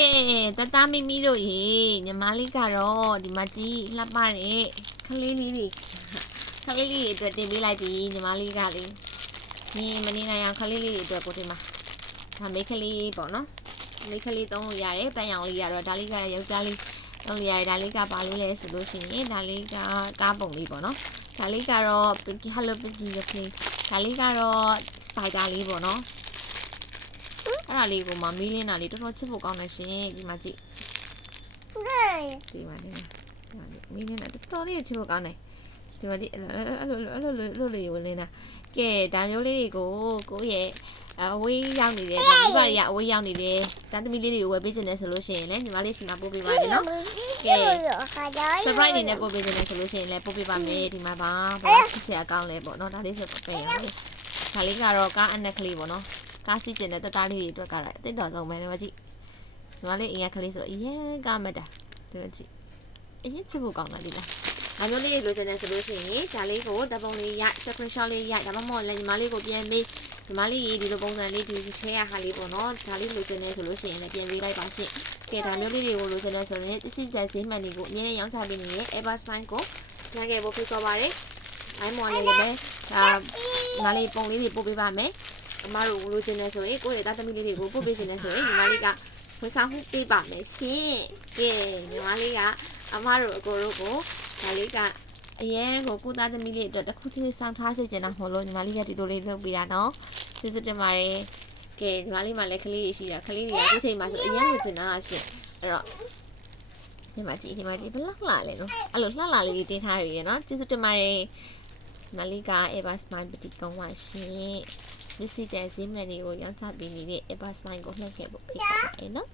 ကဲတသားမိမိတို့ရေညီမလေးကတော့ဒီမှာကြည့်လှပတဲ့ခလေးလေးတွေအတွက်တင်ပေးလိုက်ပြီညီမလေးကလေညီမနေနိုင်အောင်ခလေးလေးတွေအတွက်ကိုတင်ပါဒါမိတ်ကလေးပေါ့နော်မိတ်ကလေးသုံးလို့ရတယ်ပန်းရောင်လေးရတော့ဒါလေးကယောက်ျားလေးသုံးလို့ရတယ်ဒါလေးကဘာလေးလဲဆိုလို့ရှိရင်ဒါလေးကကားပုံလေးပေါ့နော်ဒါလေးကတော့ Hello Pinky ရဲ့ play ဒါလေးကတော့ spider လေးပေါ့နော်အဲ့ဒါလေးကိုမမီးလင်းတာလေးတော်တော်ချစ်ဖို့ကောင်းတယ်ရှင်ဒီမှာကြည့်ဒီမှာနေမီးလင်းတာတော်တော်လေးချစ်ဖို့ကောင်းတယ်ဒီမှာကြည့်အဲ့လိုဝင်နေတာကဲဒါမျိုးလေးတွေကိုကိုရဲ့အဝေးရောက်နေတယ်မိဘတွေကအဝေးရောက်နေတယ်တန်းသမီးလေးတွေကိုဝယ်ပေးခြင်းနဲ့ဆိုလို့ရှိရင်လည်းညီမလေးစီမှာပို့ပေးပါမယ်နော်ကဲ surprise နေနဲ့ပို့ပေးခြင်းနဲ့ဆိုလို့ရှိရင်လည်းပို့ပေးပါမယ်ဒီမှာပါချစ်စရာကောင်းလဲပေါ့နော်ဒါလေးဆိုတော့ပြင်ရမယ်ဒါလေးကတော့ကားအနက်ကလေးပေါ့နော်ကားစီးကျင်တဲ့တသားလေးတွေအတွက်ကတော့အသင့်တော်ဆုံးပဲဒီမှာကြည့်ညီမလေးအင်ရကလေးဆိုအရင်ကားမတ်တာဒီမှာကြည့်အရင်ချစ်ဖို့ကောင်းတာဒီလားဒါမျိုးလေးလိုချင်တယ်ဆိုလို့ရှိရင်ဒါလေးကိုဓာတ်ပုံလေးရိုက် screenshot လေးရိုက်ဒါမှမဟုတ်လည်းညီမလေးကိုပြန်မေးညီမလေးဒီလိုပုံစံလေးဒီချဲရဟာလေးပေါ့နော်ဒါလေးလိုချင်တယ်ဆိုလို့ရှိရင်လည်းပြန်ပေးလိုက်ပါရှင့်ကဲဒါမျိုးလေးတွေကိုလိုချင်တယ်ဆိုရင်တစ်စီတဲ့ဈေးမှန်တွေကိုအရင်ရောင်းချပေးနေတဲ့ Everspine ကိုပြန်ခဲ့ဖို့ဖိတ်ခေါ်ပါတယ်အိုင်းမော်လေးလည်းပဲဒါညီမလေးပုံလေးတွေပို့ပေးပါမယ်အမတို့လိုချင်တယ်ဆိုရင်ကိုယ့်ရဲ့သားသမီးလေးတွေကိုပို့ပေးချင်တယ်ဆိုရင်ညီမလေးကဝန်ဆောင်မှုပေးပါမယ်ရှင်ကဲညီမလေးကအမတို့အကိုတို့ကိုဒါလေးကအရင်ကိုသားသမီးလေးအတွက်တစ်ခုချင်းစောင့်ထားစေချင်တာမဟုတ်လို့ညီမလေးကဒီလိုလေးလုပ်ပေးတာနော်စစ်စစ်တင်ပါတယ်ကဲညီမလေးမှလည်းကလေးတွေရှိတာကလေးတွေကဒီချိန်မှာဆိုအရင်လိုချင်တာရှင်အဲ့တော့ဒီမှာကြည့်ဘလောက်လှလဲနော်အဲ့လိုလှလေးတွေတင်ထားရည်နော်စစ်စစ်တင်ပါတယ်ညီမလေးက Everspine ပတိကုန်းပါရှင်မစ္စည်းတဲ့ဈေးမှန်တွေကိုရောင်းချပေးနေတဲ့ Everspine ကိုလှည့်ခဲ့ဖို့ဖိတ်ခေါ်ပါတယ်နော်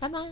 ဘိုင်ဘိုင်